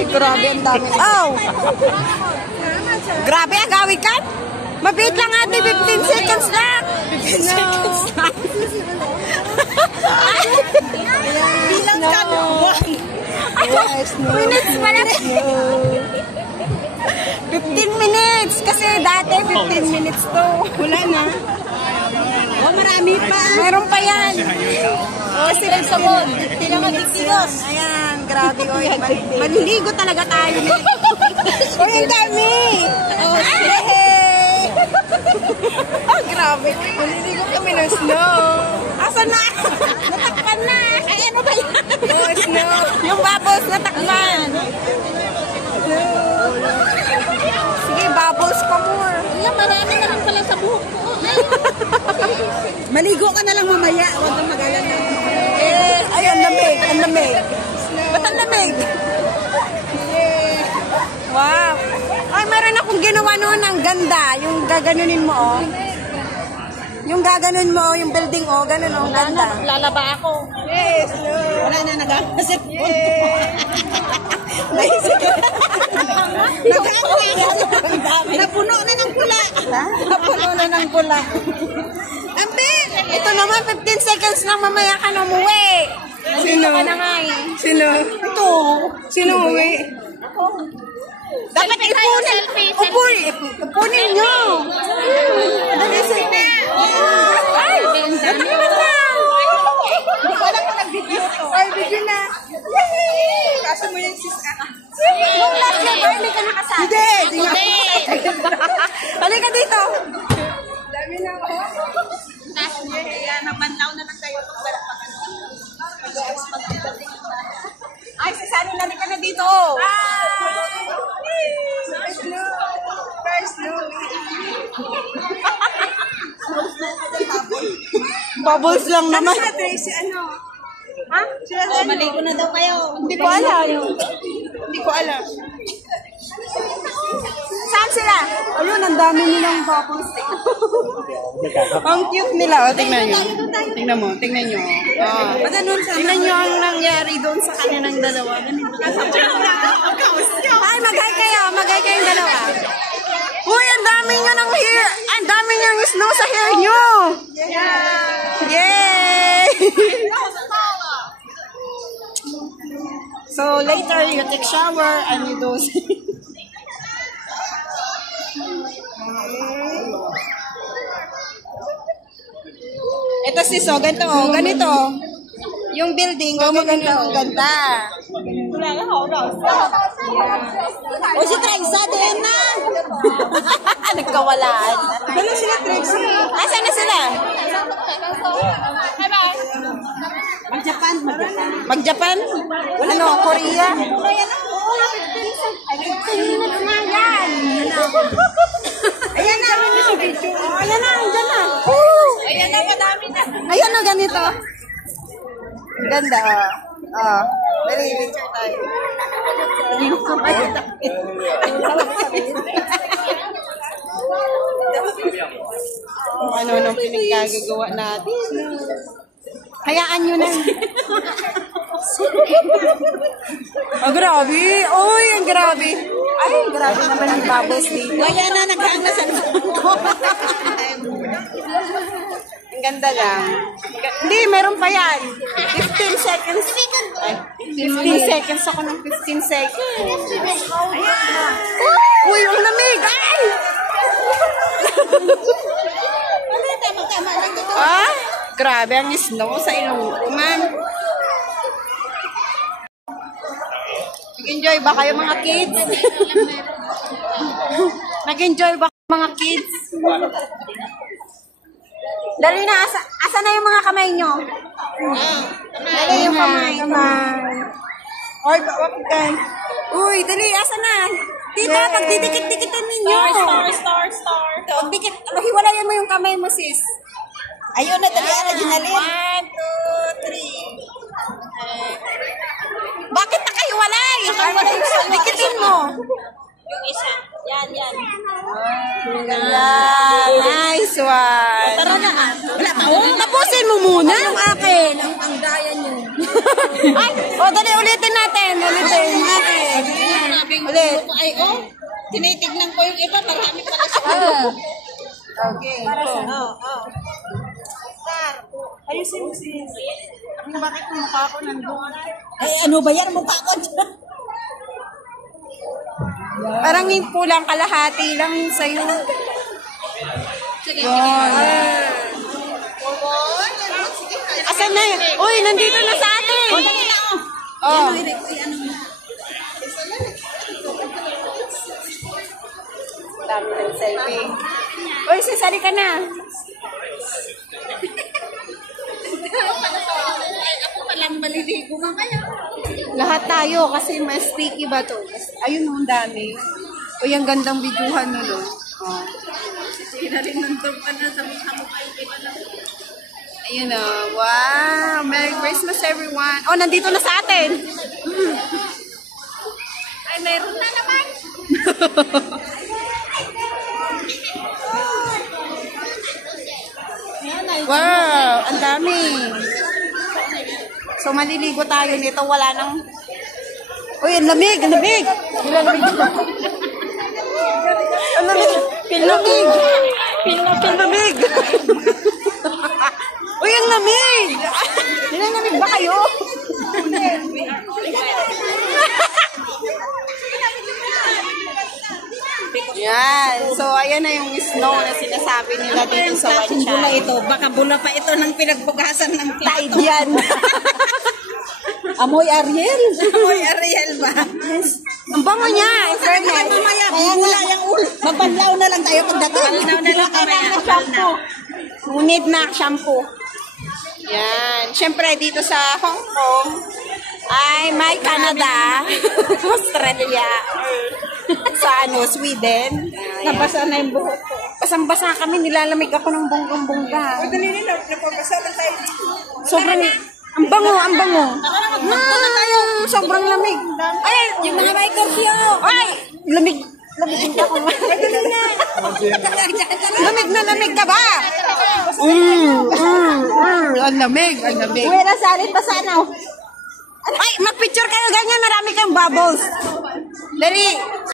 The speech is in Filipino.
Ay, grabe ang dami. Oh! Grabe, agawi ka? Mabait lang ate, 15 seconds lang. 15 seconds lang. Bilang ka naman. Minutes pala. 15 minutes. Kasi dati 15 minutes to. Wala na. Oh, marami pa. Meron pa yan. Oh, sila sabon. Sila magtitigos. Ayan, grabe. Maliligo talaga tayo. Oh, yung dami. Oh, yay! Oh, grabe. Maliligo kami ng snow. Asa na? Natakpan na. Ay, ano ba yan? Oh, snow. Yung bubbles natakpan. Sige, bubbles pa more. Ayan, marami na lang pala sa buhok ko. Maligo ka na lang mamaya. Huwag kang mag-alala. Ay, ang lamig. Ang lamig. Ba't ang lamig? Wow. Ay, meron akong ginawa noon. Ang ganda. Yung gaganunin mo, oh. Yung gaganunin mo, yung building, oh. Ganun, oh. Ganda. Lalaba ako. Yes. Wala na nag-aasip. Napuno na ng pula. Napuno na ng pula. Ambi, ito naman 15 seconds lang mamaya ka na umuwi. Sino? Ka na nga eh. Sino? Ito. Sino umuwi? Ako. Dapat ipunin. Ipunin nyo. Dali sila. Ay, dapat naman lang. Wala ko nag-video to. Ay, video na. Kaso mo yung sis. Nung last year, hindi ka nakasali. Hindi. Halika dito. Dami na ako. Kaya nabanlaw na lang tayo pag wala pa ka. Ay, sasali na ka na dito. First no. Bubbles lang naman. Ano Tracy? Ano? Ha? Oh, maligo na daw kayo. Hindi ko alam. Hindi ko alam. Saan sila? Ayun, ang dami nilang bubbles. Ang cute nila. O, tingnan nyo. Tingnan mo. Tingnan nyo. Tingnan nyo ang nangyari doon sa kanilang dalawa. Ay, mag-hi kayo. Mag-hi kayong dalawa. Uy, ang dami nyo ng hair. Ang dami nyo ng snow sa hair nyo. Yay! So, later, you take shower and you do... Ito sis, oh, ganito, oh, ganito. Yung building, oh, maganda, oh, ganda. O si Trexie, din na. Nagkawalaan. Gano'n sila, Trexie? Asan na sila? Mag-Japan. Mag-Japan? Ano, Korea? Korea na. Ayan na. Ayan na, andyan na. Ayan na, madami na. Ayan na, ganito. Ganda, oh. Very picture tayo. Ano nang pinagkagagawa natin? Hayaan nyo na. Oh, grabe. Uy, ang grabe. Ay, grabe naman ang bubbles dito. Kaya na, naghang na sa ko. Ang ganda lang. Hindi, meron pa yan. 15 seconds. Ay, 15 seconds ako ng 15 seconds. Ayan. Uy, ang lamig. Ay! Ah, grabe ang snow sa Ilonggo. Nag-enjoy ba kayo mga kids? Nag-enjoy ba kayo mga kids? Dali na, asa na yung mga kamay nyo? Dali yung kamay. Oy, bakit kayo? Uy, dali, asa na? Tita, pagdidikit-dikitan ninyo. Star. Pagdikit, hiwalayan mo yung kamay mo, sis. Ayun na, dali na, Ginalin. 1, 2, 3. Bakit nakahiwalay? Dikitin mo. Yung isa. Yan. Ang ganda. Nice one. Tara na. Wala pa. Tapusin mo muna. Ang akin. Ang dayan nyo. Ay, dali ulitin natin. Ulitin. Ulit. Ay, oh. Tinitignan ko yung iba. Marami pala siya. Okay. Ayusin mo si... Bakit yung mukha ko nandun? Ay, ano ba yan? Mukha ko dyan. Parang kulang kalahati lang sa'yo. Yun. Asan na yun? Uy, nandito na sa atin. Oh. Dami ng selfie. Uy, sasali ka na. Ako palang maliligo nga kaya. Lahat tayo kasi mas sticky ba to? Ayun, ang dami. Uy, ang gandang videohan no, no? Oh. Hindi na rin nandun pa na sa mukha-mukha yung iba lang. Ayun na. Wow! Merry Christmas, everyone. Oh, nandito na sa atin. Ay, meron na naman. Wow! Ang dami. So, maliligo tayo nito. Wala nang... Uy, ang lamig! Ang lamig! Ang lamig! Ang lamig! Pinlamig! Pinlamig! Uy, ang lamig! Nilalamig ba kayo? Yan. So, ayan na yung snow na sinasabi nila dito sa Klaseng bula Wanchay. ito. Baka bula pa ito ng pinagbugasan ng Tide plato. yan. Amoy Ariel. Amoy Ariel ba? Ang bango niya. In fairness. Mamaya, bumula yung ulo. Magbanlaw na lang tayo pagdating. Magbanlaw na lang Kailangan na shampoo. Ngunit na shampoo. Yan. Siyempre, dito sa Hong Kong, ay may Canada, Australia, sa Sweden. Nabasa na yung buhok ko. Basang-basa kami, nilalamig ako ng bonggang-bongga. Dali na, napabasa na tayo. Sobrang, ang bango, ang bango. Sobrang lamig. Ay, Yung mga bikers yun. ay, lamig. Lamig ako. Lamig na lamig ka ba? Ang lamig, ang lamig. Uy, nasalit pa sana. Ay, mag-picture kayo ganyan, marami kayong bubbles. Dali.